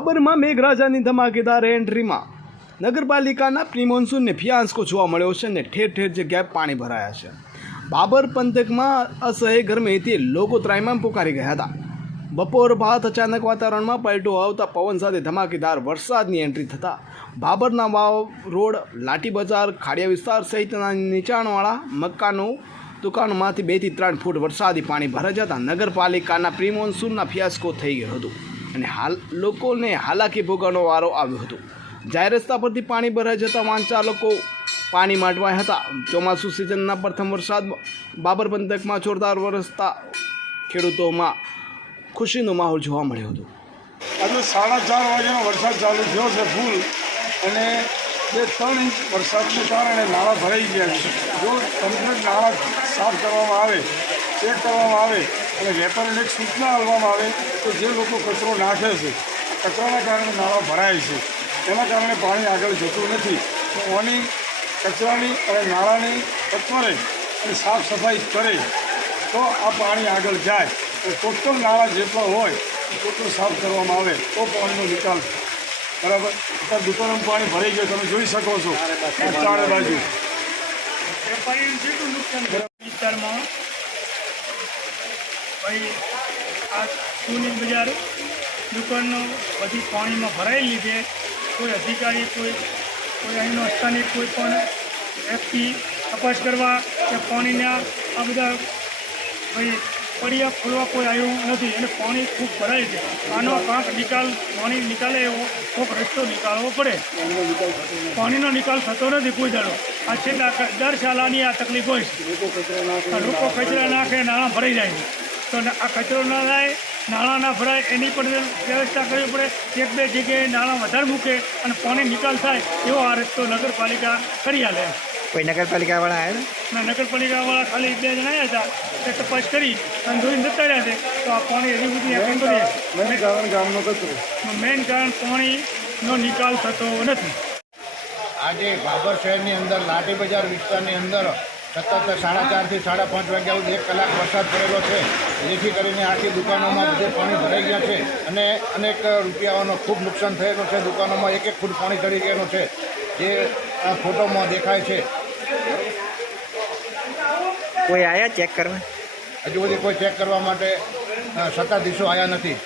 બાબરમાં મેઘરાજાની ધમાકેદાર એન્ટ્રીમાં નગરપાલિકાના pre મોન્સૂનને fiasco જોવા મળ્યો છે અને ઠેર ઠેર જગ્યાએ પાણી ભરાયા છે। બાબર પંથકમાં અસહ્ય ગરમીથી લોકો ત્રાહિમામ પુકારી ગયા હતા। બપોર બાદ અચાનક વાતાવરણમાં પલટો આવતા પવન સાથે ધમાકેદાર વરસાદની એન્ટ્રી થતાં બાબરના વાવ રોડ, લાઠી બજાર, ખાડિયા વિસ્તાર સહિતના નીચાણવાળા મકાનો દુકાનોમાંથી 2 થી 3 ફૂટ વરસાદી પાણી ભરાઈ જતાં નગરપાલિકાના પ્રી મોન્સૂનના ફિયાસ્કો થઈ ગયો હતો અને લોકોને હાલાકી ભોગવવાનો વારો આવ્યો હતો। જાહેર રસ્તા પરથી પાણી ભરાઈ જતાં વાહન ચાલકો પાણી માંડવાયા હતા। ચોમાસુ સિઝનના પ્રથમ વરસાદ બાબર પંથકમાં જોરદાર વરસતા ખેડૂતોમાં ખુશીનો માહોલ જોવા મળ્યો હતો। આજે 4:30 વાગ્યાનો વરસાદ ચાલુ થયો છે ફૂલ, અને 2-3 ઇંચ વરસાદને કારણે નાળા ભરાઈ ગયા છે। જો કમ્પ્લીટ નાળા સાફ કરવામાં આવે, ચેક કરવામાં આવે અને વેપારીને એક સૂચના આપવામાં આવે તો જે લોકો કચરો નાખે છે, કચરાના કારણે નાળા ભરાય છે, તેના કારણે પાણી આગળ જતું નથી। તો આની કચરાની અને નાળાની તત્વરે અને સાફ સફાઈ કરે તો આ પાણી આગળ જાય। તો ટોટલ નાળા જેટલા હોય ટોટલ સાફ કરવામાં આવે તો પાણીનો નિકાલ બરાબર। અત્યારે દુકાનોમાં પાણી ભરાઈ ગયું, તમે જોઈ શકો છો ચારે બાજુ। વિસ્તારમાં ભાઈ આ સોની બજાર દુકાનો બધી પાણીમાં ભરાયેલી છે। કોઈ અધિકારી કોઈ અહીંનો સ્થાનિક કોઈ પણ વ્યક્તિ તપાસ કરવા કે પાણીના આ બધા ભાઈ પડિયા ખોલવા કોઈ આવ્યું નથી અને પાણી ખૂબ ભરાય છે। આનો કાંક નિકાલ પાણી નિકાલે એવો કોઈક રસ્તો નીકાળવો પડે। પાણીનો નિકાલ થતો નથી કોઈ દાડો। આ છેલ્લા 10 સાલાની આ તકલીફ હોય છે। લોકો કચરા નાખે, નાણાં ભરાઈ જાય છે, તો આ કચરો ના થાય, નાણાં ના ભરાય એની પણ વ્યવસ્થા કરવી પડે। 1-2 જગ્યાએ નાણાં વધારે મૂકે અને પાણી નિકાલ થાય એવો આ રસ્તો નગરપાલિકા કરી આલે। કોઈ નગરપાલિકાવાળા આવ્યા ના, નગરપાલિકાવાળા ખાલી 2 જણા આવ્યા હતા, તે તપાસ કરી અને જોઈને જતા રહ્યા છે। તો આ પાણી હજી સુધી એક્શન કરીએ ગામનો કચરો મેઇન કારણ પાણીનો નિકાલ થતો નથી। આજે બાબર શહેરની અંદર લાઠી બજાર વિસ્તારની અંદર સતત 4:30 થી 5:30 વાગ્યા સુધી 1 કલાક વરસાદ પડેલો છે, જેથી કરીને આખી દુકાનોમાં બધે પાણી ભરાઈ ગયા છે અને અનેક રૂપિયાઓનો ખૂબ નુકસાન થયેલું છે। દુકાનોમાં 1-1 ફૂટ પાણી ચડી ગયેલું છે, જે આ ફોટોમાં દેખાય છે। કોઈ આવ્યા ચેક કરવા? હજુ સુધી કોઈ ચેક કરવા માટે સત્તાધીશો આવ્યા નથી।